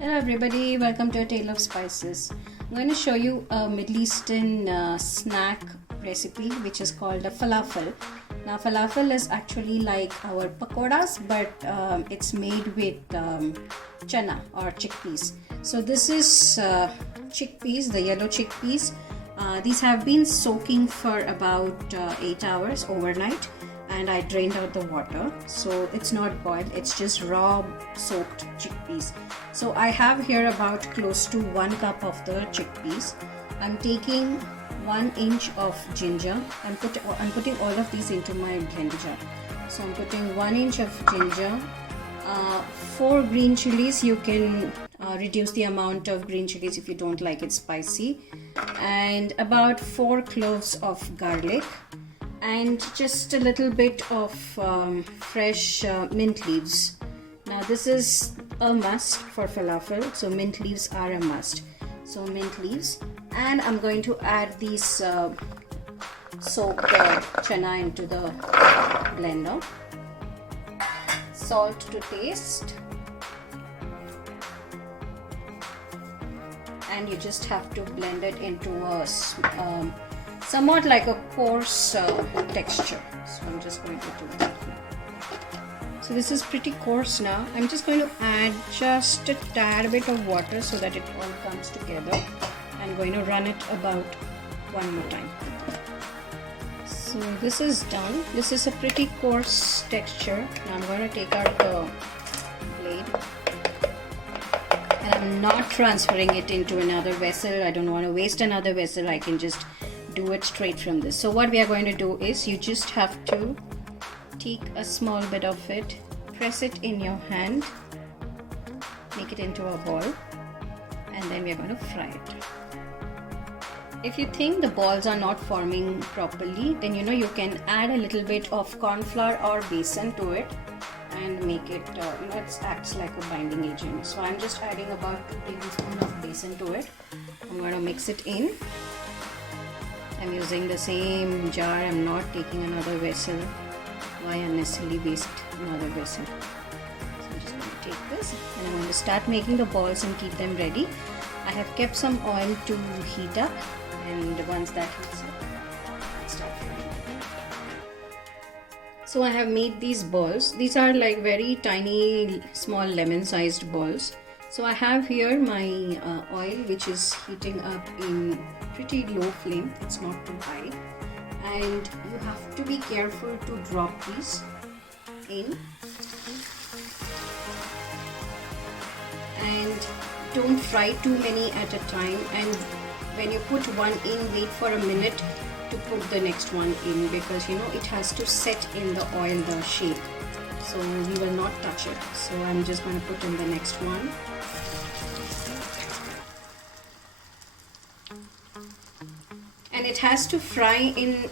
Hello everybody, welcome to A Tale of Spices. I'm going to show you a Middle Eastern snack recipe which is called a falafel. Now falafel is actually like our pakoras, but it's made with chana or chickpeas. So this is chickpeas, the yellow chickpeas. These have been soaking for about 8 hours overnight, and I drained out the water, so it's not boiled, it's just raw soaked chickpeas. So I have here about close to 1 cup of the chickpeas. I'm taking 1 inch of ginger. I'm putting all of these into my blender jar. So I'm putting 1 inch of ginger, 4 green chilies. You can reduce the amount of green chilies if you don't like it spicy, and about 4 cloves of garlic, and just a little bit of fresh mint leaves. Now this is a must for falafel, so mint leaves are a must. So mint leaves, and I'm going to add these soaked chana into the blender. Salt to taste, and you just have to blend it into a somewhat like a coarse texture. So I'm just going to do that. So this is pretty coarse now. I'm just going to add just a tad bit of water so that it all comes together. I'm going to run it about one more time. So this is done. This is a pretty coarse texture. Now I'm going to take out the blade. And I'm not transferring it into another vessel. I don't want to waste another vessel. I can just do it straight from this. So what we are going to do is you just have to take a small bit of it, press it in your hand, make it into a ball, and then we are going to fry it. If you think the balls are not forming properly, then you can add a little bit of corn flour or besan to it and make it, it acts like a binding agent. So I'm just adding about 2 tablespoons of besan to it. I'm going to mix it in. I'm using the same jar. I'm not taking another vessel. Why unnecessarily waste another vessel? So I'm just going to take this, and I'm going to start making the balls and keep them ready. I have kept some oil to heat up, and once that heats up, I'll start frying. So I have made these balls. These are like very tiny, small lemon-sized balls. So I have here my oil, which is heating up in pretty low flame. It's not too high, and you have to be careful to drop these in, and don't fry too many at a time. And when you put one in, wait for a minute to put the next one in, because it has to set in the oil, the shape, so we will not touch it. So I'm just going to put in the next one. And it has to fry in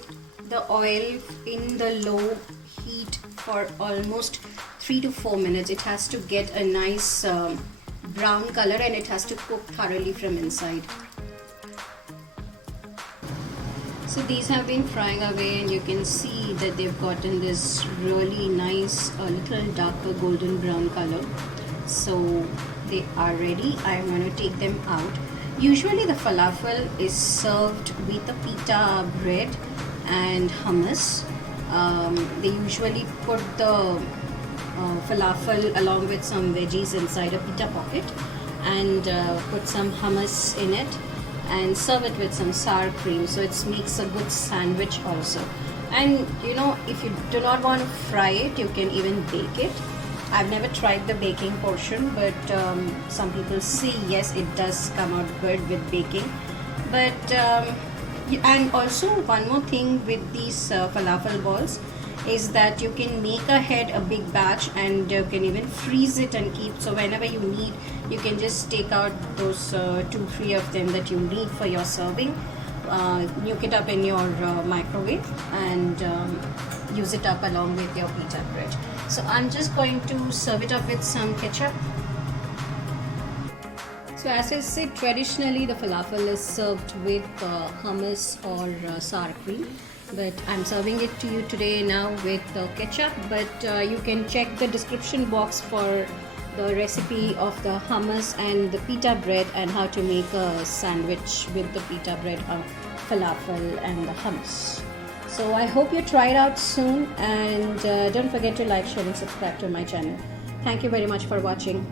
the oil in the low heat for almost 3 to 4 minutes. It has to get a nice brown color, and it has to cook thoroughly from inside. So these have been frying away, and you can see that they've gotten this really nice, little darker golden brown color. So they are ready. I'm going to take them out. Usually the falafel is served with a pita bread and hummus. They usually put the falafel along with some veggies inside a pita pocket, and put some hummus in it, and serve it with some sour cream. So it makes a good sandwich also. And if you do not want to fry it, you can even bake it. I've never tried the baking portion, but some people say yes, it does come out good with baking. But and also one more thing with these falafel balls is that you can make ahead a big batch, and you can even freeze it and keep. So whenever you need, you can just take out those 2-3 of them that you need for your serving, nuke it up in your microwave, and use it up along with your pita bread. So I'm just going to serve it up with some ketchup. So as I said, traditionally the falafel is served with hummus or sour cream, but I'm serving it to you today now with ketchup. But you can check the description box for the recipe of the hummus and the pita bread and how to make a sandwich with the pita bread, falafel and the hummus. So I hope you try it out soon, and don't forget to like, share and subscribe to my channel. Thank you very much for watching.